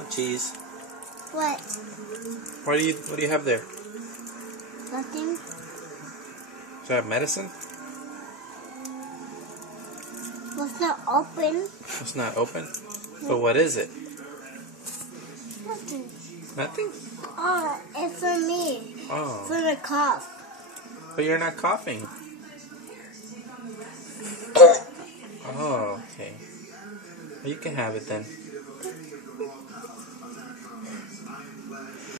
No cheese. What? What do you have there? Nothing. Do you have medicine? It's not open. It's not open? But what is it? Nothing. Nothing? Oh, it's for me. Oh. For the cough. But you're not coughing. Oh, okay. Well, you can have it then.